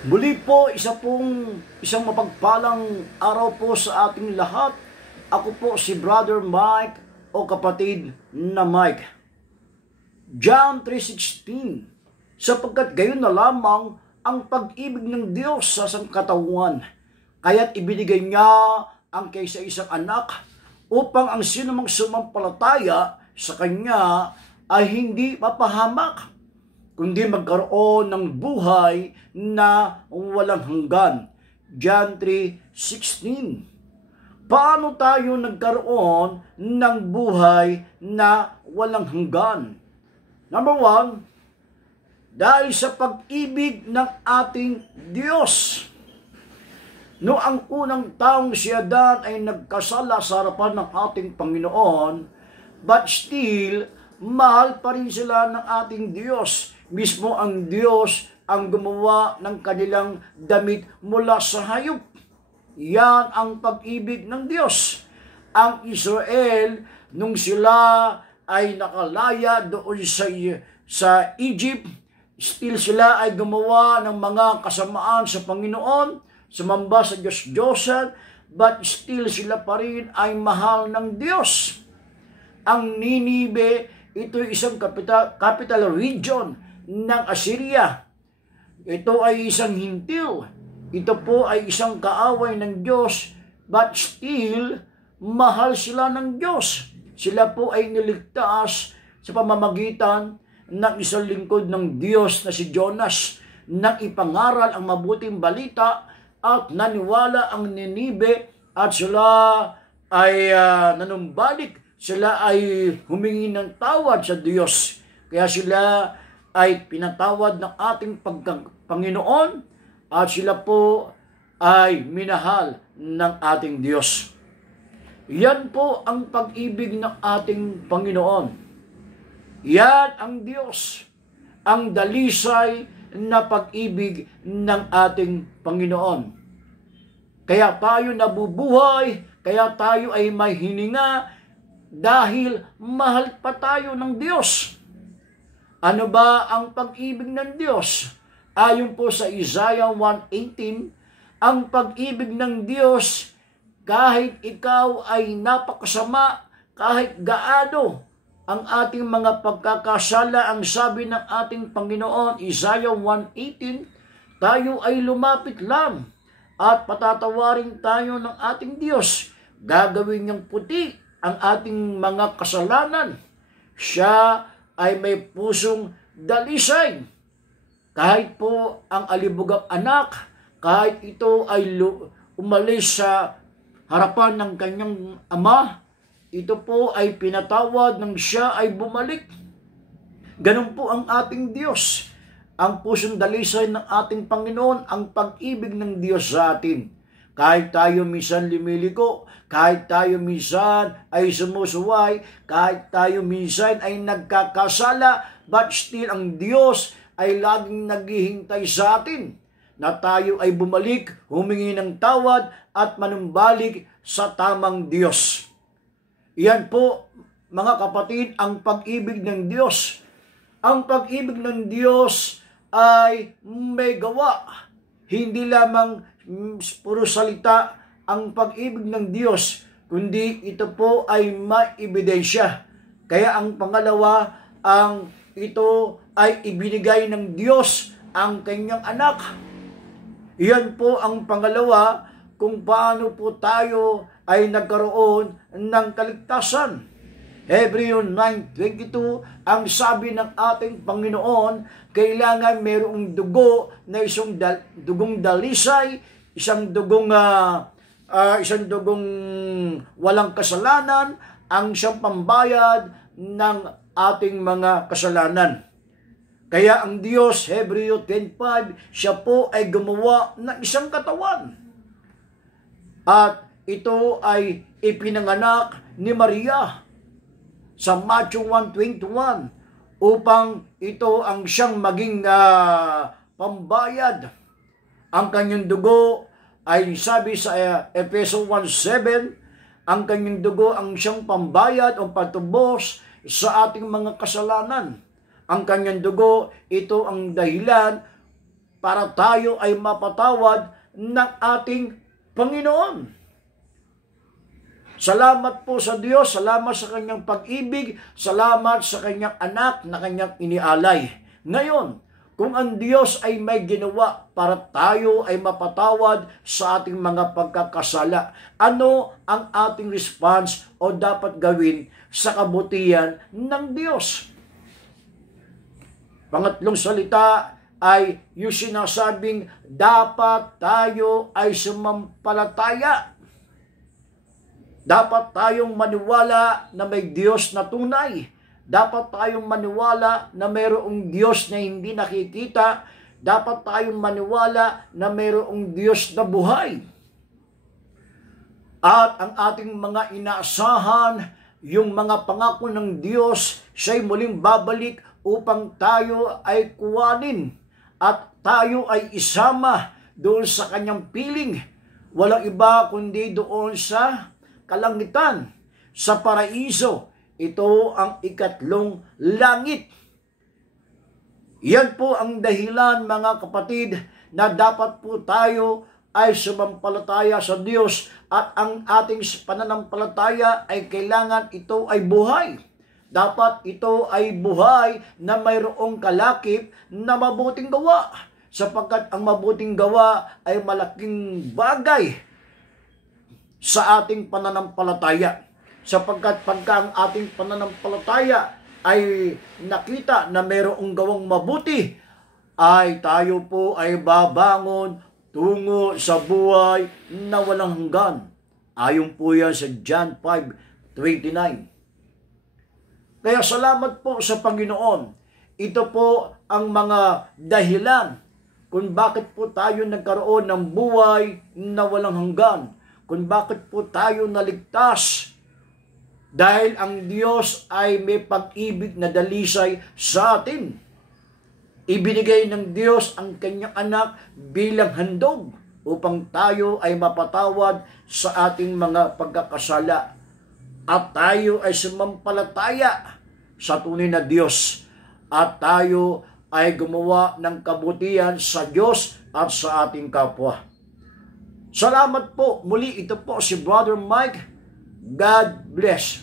Muli po, isang mapagpalang araw po sa ating lahat. Ako po si Brother Mike o kapatid na Mike. John 3:16, sapagkat gayon na lamang ang pag-ibig ng Diyos sa sangkatawan, kaya't ibinigay niya ang kaisa-isang anak upang ang sinumang sumampalataya sa Kanya ay hindi mapahamak, kundi magkaroon ng buhay na walang hanggan. John 3:16. Paano tayo nagkaroon ng buhay na walang hanggan? Number 1, dahil sa pag-ibig ng ating Diyos. No ang unang taong si Adan ay nagkasala sa harapan ng ating Panginoon, but still, mahal pa rin sila ng ating Diyos. Mismo ang Diyos ang gumawa ng kanilang damit mula sa hayop. Yan ang pag-ibig ng Diyos. Ang Israel, nung sila ay nakalaya doon sa Egypt, still sila ay gumawa ng mga kasamaan sa Panginoon, sumamba sa Diyos-Diyosan, but still sila pa rin ay mahal ng Diyos. Ang Ninive, ito ay isang capital region ng Assyria. Ito ay isang hintil. Ito po ay isang kaaway ng Diyos, but still, mahal sila ng Diyos. Sila po ay niligtas sa pamamagitan ng isang lingkod ng Diyos na si Jonas, nang ipangaral ang mabuting balita at naniwala ang Ninive at sila ay nanumbalik. Sila ay humingi ng tawad sa Diyos. Kaya sila ay pinatawad ng ating Panginoon at sila po ay minahal ng ating Diyos. Yan po ang pag-ibig ng ating Panginoon. Yan ang Diyos, ang dalisay na pag-ibig ng ating Panginoon. Kaya tayo nabubuhay, kaya tayo ay may hininga dahil mahal pa tayo ng Diyos. Ano ba ang pag-ibig ng Diyos? Ayon po sa Isaiah 1:18, ang pag-ibig ng Diyos, kahit ikaw ay napakasama, kahit gaano ang ating mga pagkakasala, ang sabi ng ating Panginoon, Isaiah 1:18, tayo ay lumapit lang at patatawarin tayo ng ating Diyos. Gagawin niyang puti ang ating mga kasalanan. Siya ay may pusong dalisay. Kahit po ang alibugang anak, kahit ito ay umalis sa harapan ng kanyang ama, ito po ay pinatawad nang siya ay bumalik. Ganun po ang ating Diyos. Ang pusong dalisay ng ating Panginoon, ang pag-ibig ng Diyos sa atin. Kahit tayo minsan limiliko, kahit tayo minsan ay sumusuway, kahit tayo minsan ay nagkakasala, but still ang Diyos ay laging naghihintay sa atin na tayo ay bumalik, humingi ng tawad at manumbalik sa tamang Diyos. Iyan po, mga kapatid, ang pag-ibig ng Diyos. Ang pag-ibig ng Diyos ay may gawa. Hindi lamang puro salita ang pag-ibig ng Diyos, kundi ito po ay may ebidensya. Kaya ang pangalawa, ito ay ibinigay ng Diyos ang kanyang anak. Iyan po ang pangalawa kung paano po tayo ay nagkaroon ng kaligtasan. Hebreo 9:22, ang sabi ng ating Panginoon, kailangan mayroong dugo na isang dugong dalisay, isang dugong walang kasalanan, ang siyang pambayad ng ating mga kasalanan. Kaya ang Diyos, Hebreo 10:5, siya po ay gumawa ng isang katawan. At ito ay ipinanganak ni Maria sa Matthew 1:21 upang ito ang siyang maging pambayad. Ang kanyang dugo ay sabi sa Efeso 1:7, ang kanyang dugo ang siyang pambayad o patubos sa ating mga kasalanan. Ang kanyang dugo, ito ang dahilan para tayo ay mapatawad ng ating Panginoon. Salamat po sa Diyos, salamat sa kanyang pag-ibig, salamat sa kanyang anak na kanyang inialay. Ngayon, kung ang Diyos ay may ginawa para tayo ay mapatawad sa ating mga pagkakasala, ano ang ating response o dapat gawin sa kabutihan ng Diyos? Pangatlong salita ay yung sinasabing dapat tayo ay sumampalataya. Dapat tayong maniwala na may Diyos na tunay. Dapat tayong maniwala na mayroong Diyos na hindi nakikita. Dapat tayong maniwala na mayroong Diyos na buhay. At ang ating mga inaasahan, yung mga pangako ng Diyos, siya'y muling babalik upang tayo ay kuwanin at tayo ay isama doon sa kanyang piling. Walang iba kundi doon sa kalangitan, sa paraiso. Ito ang ikatlong langit. Yan po ang dahilan, mga kapatid, na dapat po tayo ay sumampalataya sa Diyos at ang ating pananampalataya ay kailangan ito ay buhay. Dapat ito ay buhay na mayroong kalakip na mabuting gawa, sapagkat ang mabuting gawa ay malaking bagay sa ating pananampalataya. Sapagkat pagka ang ating pananampalataya ay nakita na mayroong gawang mabuti, ay tayo po ay babangon tungo sa buhay na walang hanggan. Ayon po yan sa John 5:29. Kaya salamat po sa Panginoon. Ito po ang mga dahilan kung bakit po tayo nagkaroon ng buhay na walang hanggan. Kung bakit po tayo naligtas. Dahil ang Diyos ay may pag-ibig na dalisay sa atin. Ibinigay ng Diyos ang kanyang anak bilang handog upang tayo ay mapatawad sa ating mga pagkakasala. At tayo ay sumampalataya sa tunay na Diyos. At tayo ay gumawa ng kabutihan sa Diyos at sa ating kapwa. Salamat po. Muli, ito po si Brother Mike. God bless.